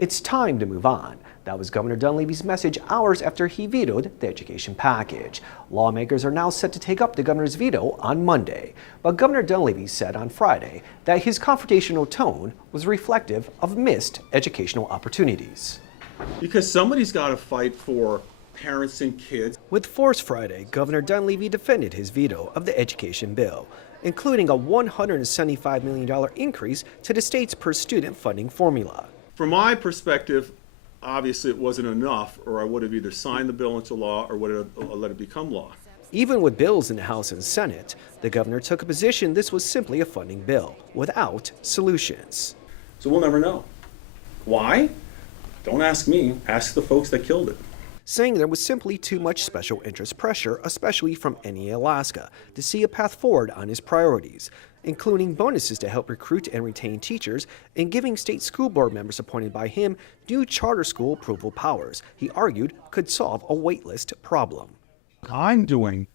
It's time to move on. That was Governor Dunleavy's message hours after he vetoed the education package. Lawmakers are now set to take up the governor's veto on Monday. But Governor Dunleavy said on Friday that his confrontational tone was reflective of missed educational opportunities. Because somebody's got to fight for parents and kids. With Force Friday, Governor Dunleavy defended his veto of the education bill, including a $175 million increase to the state's per-student funding formula. From my perspective, obviously it wasn't enough, or I would have either signed the bill into law or would have let it become law. Even with bills in the House and Senate, the governor took a position this was simply a funding bill, without solutions. So we'll never know. Why? Don't ask me, ask the folks that killed it. Saying there was simply too much special interest pressure, especially from NE Alaska, to see a path forward on his priorities, including bonuses to help recruit and retain teachers and giving state school board members appointed by him new charter school approval powers he argued could solve a waitlist problem. What I'm doing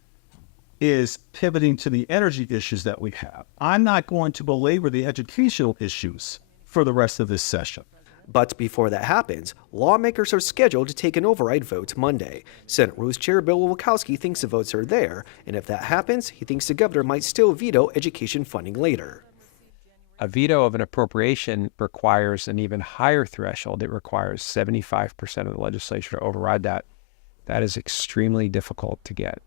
is pivoting to the energy issues that we have. I'm not going to belabor the educational issues for the rest of this session. But before that happens, lawmakers are scheduled to take an override vote Monday. Senate Rules Chair Bill Wachowski thinks the votes are there, and if that happens, he thinks the governor might still veto education funding later. A veto of an appropriation requires an even higher threshold. It requires 75% of the legislature to override that. That is extremely difficult to get.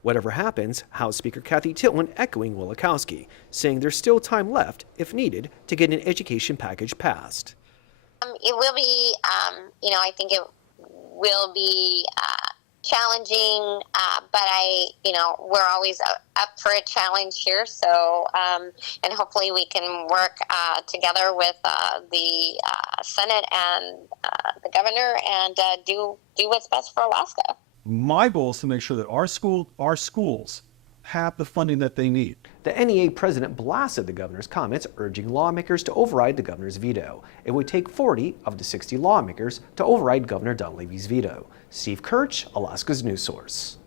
Whatever happens, House Speaker Kathy Tilton echoing Wachowski, saying there's still time left, if needed, to get an education package passed. It will be, I think it will be challenging, but we're always up for a challenge here. So, and hopefully we can work together with the Senate and the governor and do what's best for Alaska. My goal is to make sure that our schools have the funding that they need. The NEA president blasted the governor's comments, urging lawmakers to override the governor's veto. It would take 40 of the 60 lawmakers to override Governor Dunleavy's veto. Steve Kirch, Alaska's news source.